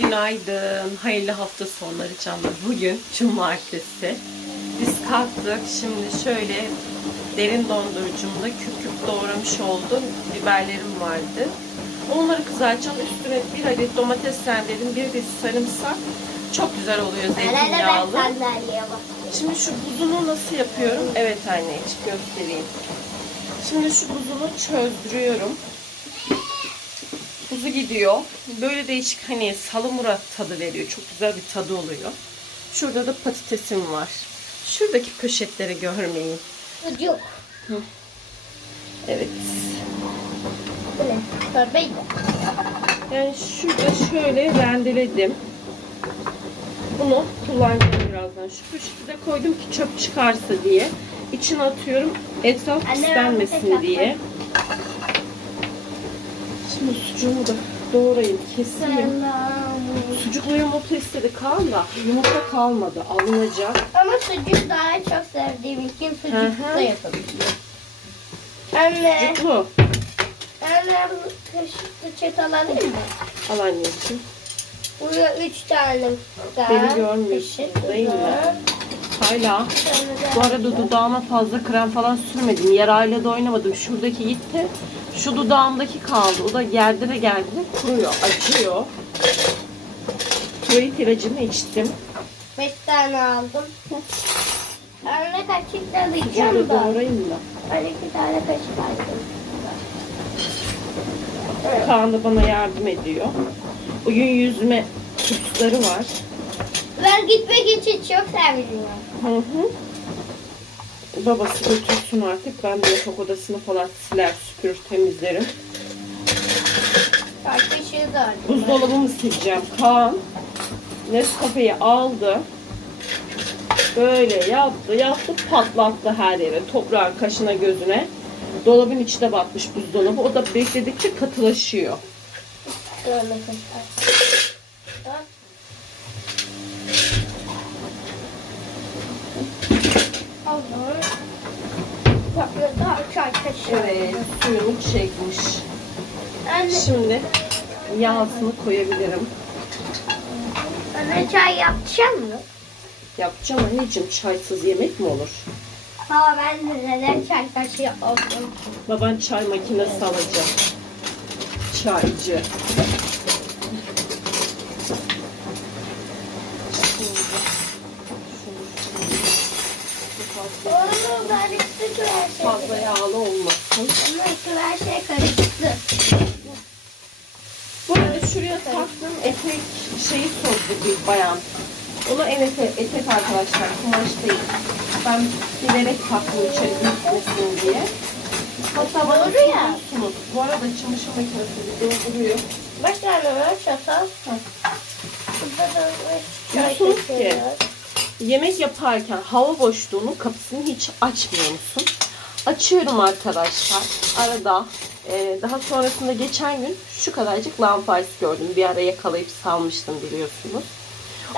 günaydın. Hayırlı hafta sonları canlar. Bugün cumartesi. Biz kalktık. Şimdi şöyle derin dondurucumda küp küp doğramış olduğum biberlerim vardı. Onları kızartacağım. Üstüne bir adet domates rendeledim. Bir de sarımsak. Çok güzel oluyor zeytinyağlı. Şimdi şu buzunu nasıl yapıyorum? Evet anneciğim göstereyim. Şimdi şu buzunu çözdürüyorum. Buzu gidiyor. Böyle değişik hani salamura tadı veriyor. Çok güzel bir tadı oluyor. Şurada da patatesim var. Şuradaki poşetleri görmeyin. Evet. Bu ne? Çorbaydı. Yani şurada şöyle rendeledim. Bunu kullanacağım birazdan. Şu poşeti de koydum ki çöp çıkarsa diye. İçine atıyorum etraf pislenmesin diye. Şimdi sucuğumu da doğrayayım, keseyim. Sucuklu yumurta istedi Kaan da yumurta kalmadı. Alınacak. Ama sucuk daha çok sevdiğim için Hı sucuk hı. da yapabiliyorum. Anne, Sucuklu. anne bu kaşıklı çatal alayım mı? Al anneciğim. Buraya üç tane daha. Beni görmüyorsun, değil mi? Da- Bu arada dudağıma fazla krem falan sürmedim. Yer ailede oynamadım. Şuradaki gitti. Şu dudağımdaki kaldı. O da gerdire gerdire kuruyor. Acıyor. Tiroid ilacını içtim. Beş tane aldım. Anne kaşık da alacağım da. doğrayayım da. Ben iki tane kaşık aldım. Kaan da bana yardım ediyor. Bugün yüzme kursları var. Ben gitmek için çok seviniyorum. Hı hı. Babası götürsün artık. Ben de yatak odasını falan siler, süpürür, temizlerim. Kaşığı da aldım. Buzdolabımı sileceğim. Kaan Nescafe'yi aldı. Böyle yaptı, yaptı, patlattı her yere. Toprağın kaşına gözüne. Dolabın içine batmış buzdolabı. O da bekledikçe katılaşıyor. Şöyle kaşık. Bak. Aldım. Tatlı daha çay kaşığı. Evet, suyunu çekmiş. Anne, Şimdi yağsını koyabilirim. anne çay yapacağım mı? Yapacağım anneciğim. Çaysız yemek mi olur? Baba ben de neden çay kaşığı oldum? Baban çay makinesi alacak. Çaycı. Karıştı her şey. Fazla yağlı olmasın. Ama her şey karıştı. Bu arada şuraya taktığım etek şeyi sordu bir bayan. Ona en etek, etek arkadaşlar kumaş değil. Ben bilerek taktım içeri gitmesin diye. Hatta bana Doğru ya. soruyorsunuz. Bu arada çamaşır makinesi dolduruyor. Beş tane var çatal. Hı. Burada da var çay Diyorsunuz kaşığı ki-. Yemek yaparken hava boşluğunun kapısını hiç açmıyor musun? Açıyorum arkadaşlar. Arada e, daha sonrasında geçen gün şu kadarcık lampas gördüm. Bir ara yakalayıp salmıştım biliyorsunuz.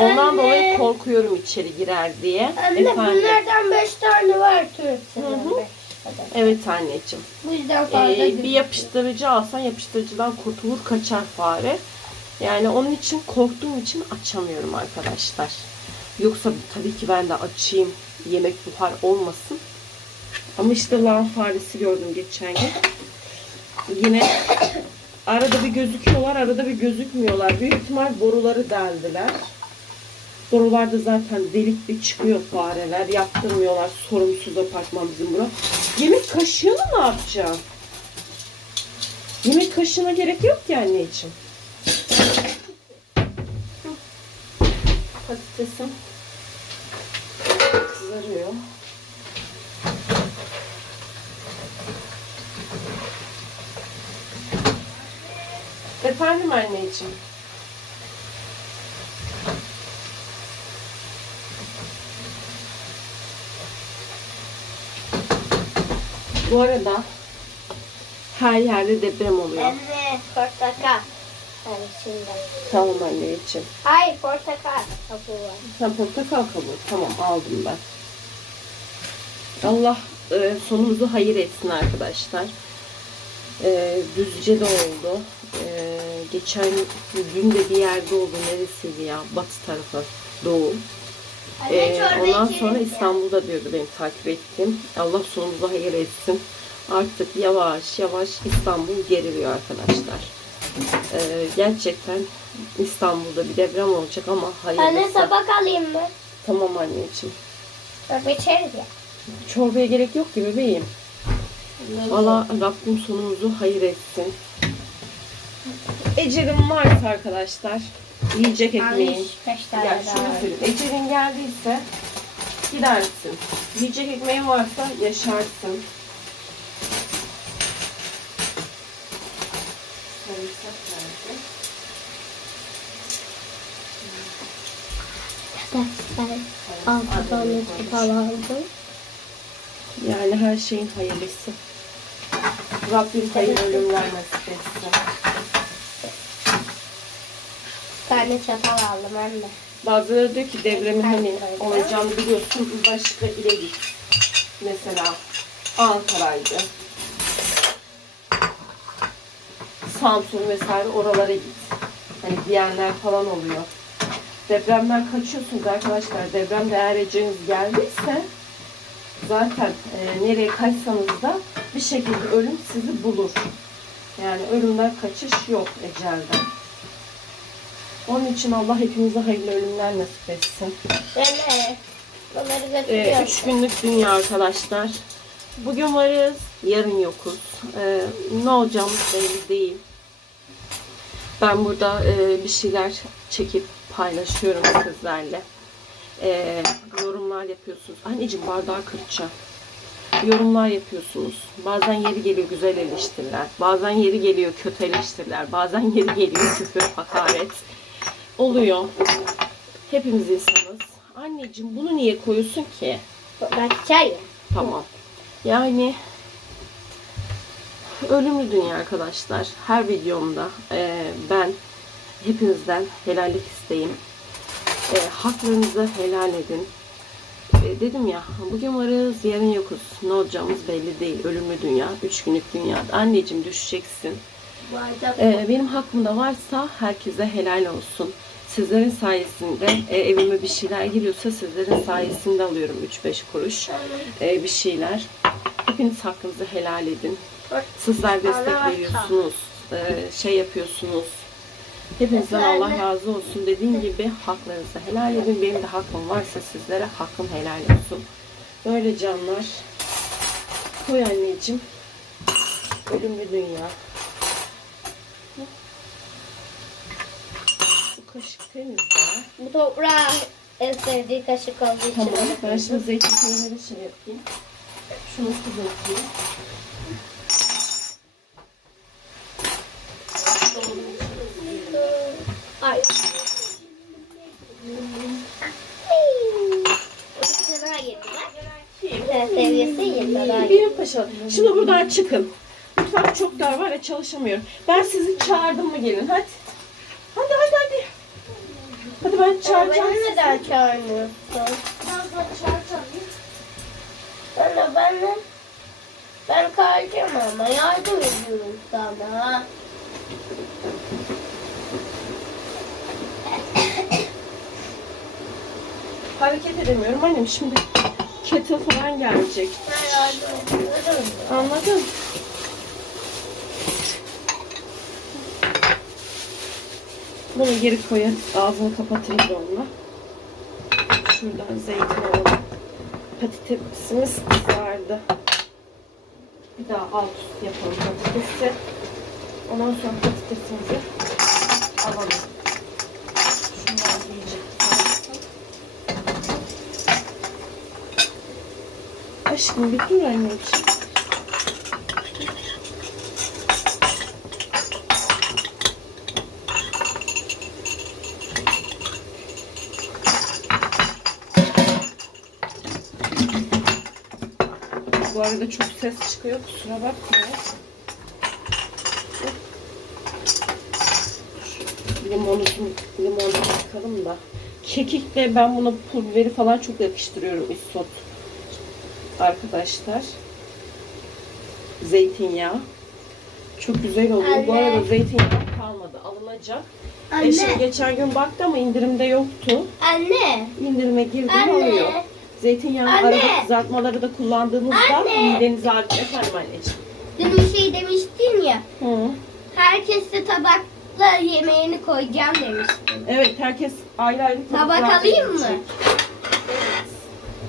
Ondan Anne. dolayı korkuyorum içeri girer diye. Anne Efendim. bunlardan beş tane var kadar. Evet anneciğim. Bu yüzden fazla Ee, bir yapıştırıcı alsan yapıştırıcıdan kurtulur kaçar fare. Yani onun için korktuğum için açamıyorum arkadaşlar. Yoksa tabii ki ben de açayım. Yemek buhar olmasın. Ama işte lan faresi gördüm geçen gün. Yine arada bir gözüküyorlar, arada bir gözükmüyorlar. Büyük ihtimal boruları deldiler. Borularda zaten delik bir çıkıyor fareler. Yaptırmıyorlar. Sorumsuz apartman bizim bura. Yemek kaşığını ne yapacağım? Yemek kaşığına gerek yok ki anneciğim. Patatesim kızarıyor. Efendim anneciğim. Bu arada her yerde deprem oluyor. Anne portakal. Yani içinde. Tamam anneciğim. Hayır portakal kabuğu var. Sen portakal kabuğu. Tamam aldım ben. Allah e, sonumuzu hayır etsin arkadaşlar. E, düzce de oldu. E, Geçen gün de bir yerde oldu. Neresiydi ya? Batı tarafı. Doğu. Anne, çorba ondan sonra. İstanbul'da diyordu benim takip ettiğim. Allah sonumuzu hayır etsin. Artık yavaş yavaş İstanbul geriliyor arkadaşlar. Ee, gerçekten İstanbul'da bir deprem olacak ama Anne hayırlısı. tabak alayım mı? Tamam anneciğim. Çorba içeriz ya. Çorbaya gerek yok ki bebeğim. Allah Rabbim sonumuzu hayır etsin. Ecelim varsa arkadaşlar yiyecek tane Ya şunu söyleyeyim. Ecelin geldiyse gidersin. Yiyecek ekmeğin varsa yaşarsın. Sarımsak nerede? Ben altı tane çatal aldım. Yani her şeyin hayırlısı. Rabbim hayırlı ölümler nasip etsin. Tane çatal aldım anne. Bazıları diyor ki depremi hani olacağını biliyorsun başka ile git. Mesela Ankara'ydı. Samsun vesaire oralara git. Hani diyenler falan oluyor. Depremden kaçıyorsunuz arkadaşlar. Depremde eğer eceniz geldiyse zaten e, nereye kaçsanız da bir şekilde ölüm sizi bulur. Yani ölümden kaçış yok ecelden. Onun için Allah hepimize hayırlı ölümler nasip etsin. Anne. Bunları Ee, götürüyorum. üç günlük dünya arkadaşlar. Bugün varız, yarın yokuz. Ee, ne olacağımız belli değil. Ben burada e, bir şeyler çekip paylaşıyorum sizlerle. Ee, yorumlar yapıyorsunuz. Anneciğim bardağı kıracağım. Yorumlar yapıyorsunuz. Bazen yeri geliyor güzel eleştiriler. Bazen yeri geliyor kötü eleştiriler. Bazen yeri geliyor küfür, hakaret. Oluyor. Hepimiz insanız. Anneciğim bunu niye koyuyorsun ki? Ben çay ya. Tamam. Yani ölümlü dünya arkadaşlar. Her videomda e, ben hepinizden helallik isteyim. E, haklarınızı helal edin. E, dedim ya bugün varız yarın yokuz. Ne olacağımız belli değil. Ölümlü dünya. Üç günlük dünya. Anneciğim düşeceksin. Ee, benim hakkımda varsa herkese helal olsun. Sizlerin sayesinde e, evime bir şeyler giriyorsa sizlerin sayesinde alıyorum 3-5 kuruş e, bir şeyler. Hepiniz hakkınızı helal edin. Sizler destek veriyorsunuz, e, şey yapıyorsunuz. Hepinizden Allah razı olsun. Dediğim gibi haklarınızı helal edin. Benim de hakkım varsa sizlere hakkım helal olsun. Böyle canlar. Koy anneciğim. Ölümlü dünya. Bu kaşık temiz ya. Bu toprağı en sevdiği kaşık olduğu için. Tamam. Ben şimdi zeytin peyniri şey yapayım. Şunu kızartayım. Ay. Sana yediler. Sen seviyesi paşa. Şimdi buradan çıkın. Lütfen çok dar var ya çalışamıyorum. Ben sizi çağırdım mı gelin hadi. Hadi hadi hadi. Hadi ben çağıracağım Beni neden çağırmıyorsun? Anne ben de ben kalacağım ama yardım ediyorum sana. Hareket edemiyorum annem şimdi kettle falan gelecek. Anladın? Bunu geri koyarız. Ağzını kapatırız onunla. Şuradan zeytin alalım. Patatesimiz kızardı. Bir daha alt üst yapalım patatesi. Ondan sonra patatesimizi alalım. Şunlar yiyecek. Aşkım bir dur anneciğim. Bu arada çok ses çıkıyor kusura bakmayın. Limonumuzu limonu sıkalım da. Kekikle ben buna pul biberi falan çok yakıştırıyorum isot. Arkadaşlar. Zeytinyağı. Çok güzel oluyor. Bu Anne. arada zeytinyağı kalmadı. Alınacak. Anne. Eşim geçen gün baktı ama indirimde yoktu. Anne. İndirime girdi Anne. alıyor. Zeytinyağı Anne. araba kızartmaları da kullandığımızda mideniz ağrıyor. Efendim anneciğim. Dün bir şey demiştin ya. Hı. Herkes de tabakla yemeğini koyacağım demiştin. Evet herkes ayrı ayrı Tabak alayım mı?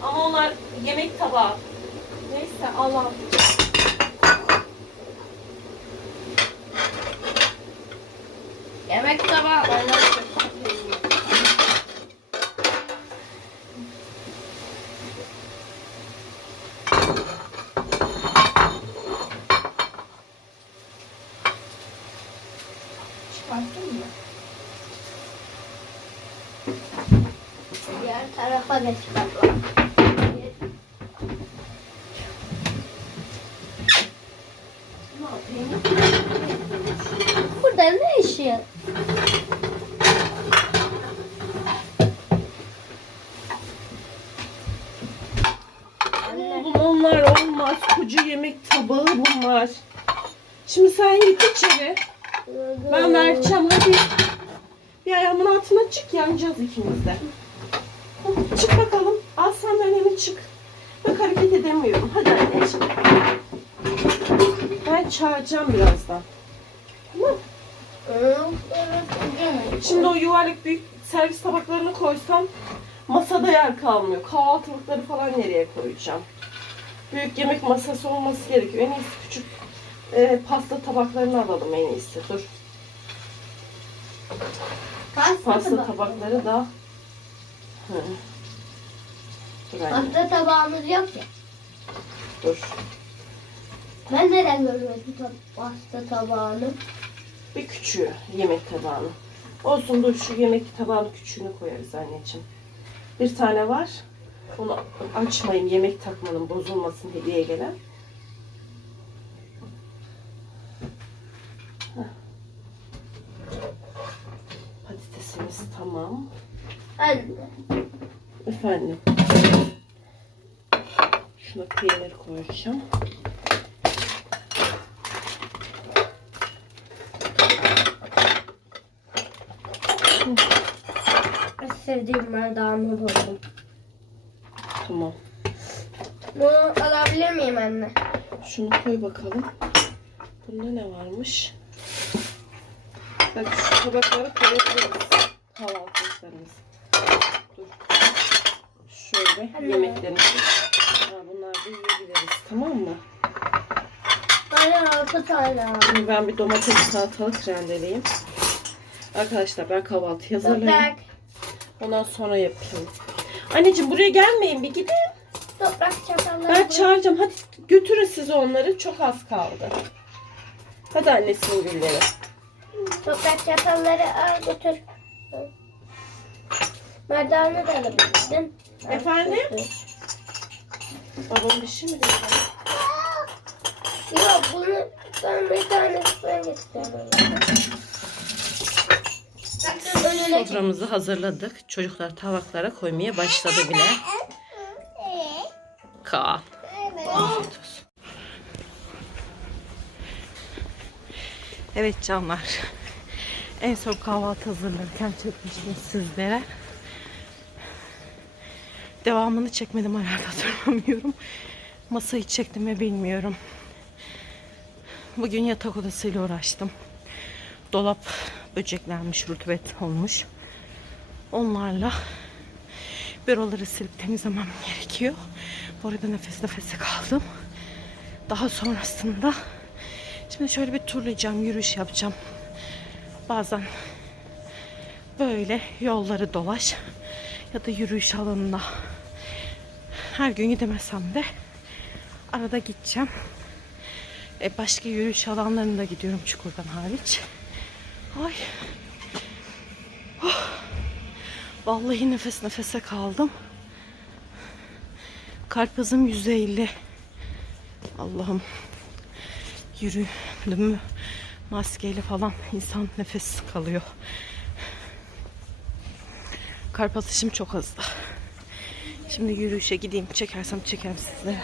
Ama onlar yemek tabağı. Neyse Allah. Yemek tabağı. Çıkarttın mı? Diğer tarafa geç baba. Ne yapayım? Burada ne işi? Oğlum onlar olmaz. Koca yemek tabağı bunlar. Şimdi sen git içeri. Ben vereceğim hadi. Bir ayağımın altına çık yanacağız ikimiz de. Çık bakalım. Al sen önüne çık. Bak hareket edemiyorum. Hadi anneciğim. Ben çağıracağım birazdan. Tamam. Şimdi o yuvarlak büyük servis tabaklarını koysam masada yer kalmıyor. Kahvaltılıkları falan nereye koyacağım? Büyük yemek masası olması gerekiyor. En iyisi küçük e, pasta tabaklarını alalım en iyisi. Dur. Pasta tabakları da Hı. Dur anne, Pasta tabağımız yok ya. dur. Ben nereden görüyorum tab- pasta tabağını? Bir küçüğü yemek tabağını. Olsun dur şu yemek tabağını küçüğünü koyarız anneciğim. Bir tane var. Onu açmayayım yemek takmanın bozulmasın hediye gelen. Heh. Patatesimiz tamam. Anne. Efendim. Şuna peynir koyacağım. Sevdiğim bardağımı buldum. Tamam. Bunu alabilir miyim anne? Şunu koy bakalım. Bunda ne varmış? Bak şu tabakları koyabiliriz. Kahvaltılıklarımız. Dur. Şöyle Anne. yemeklerimizi. Ha, bunlar da yiyebiliriz. Tamam mı? Bana altı tane. Şimdi ben bir domates salatalık rendeleyeyim. Arkadaşlar ben kahvaltı hazırlayayım. Ondan sonra yapayım. Anneciğim buraya gelmeyin bir gidin. Toprak çatalları. Ben çağıracağım. Hadi götürün siz onları. Çok az kaldı. Hadi annesinin gülleri. Toprak çatalları al götür. Merdane de alabilirdin. Efendim? Babam bir şey mi dedi? Yok bunu ben bir tanesini getirdim. Önüne Soframızı hazırladık. Çocuklar tabaklara koymaya başladı bile. Kaan. Afiyet olsun. Evet canlar. En son kahvaltı hazırlarken çekmiştim sizlere. Devamını çekmedim herhalde hatırlamıyorum. Masayı çektim mi bilmiyorum. Bugün yatak odasıyla uğraştım. Dolap böceklenmiş, rutubet olmuş. Onlarla büroları silip temizlemem gerekiyor. Bu arada nefes nefese kaldım. Daha sonrasında şimdi şöyle bir turlayacağım, yürüyüş yapacağım. Bazen böyle yolları dolaş ya da yürüyüş alanına her gün gidemesem de arada gideceğim. E, başka yürüyüş alanlarına da gidiyorum çukurdan hariç. Ay. Oh. Vallahi nefes nefese kaldım. Kalp hızım 150. Allah'ım. Yürüdüm mü maskeyle falan insan nefes kalıyor. Kalp atışım çok hızlı. Şimdi yürüyüşe gideyim. Çekersem çekerim sizlere.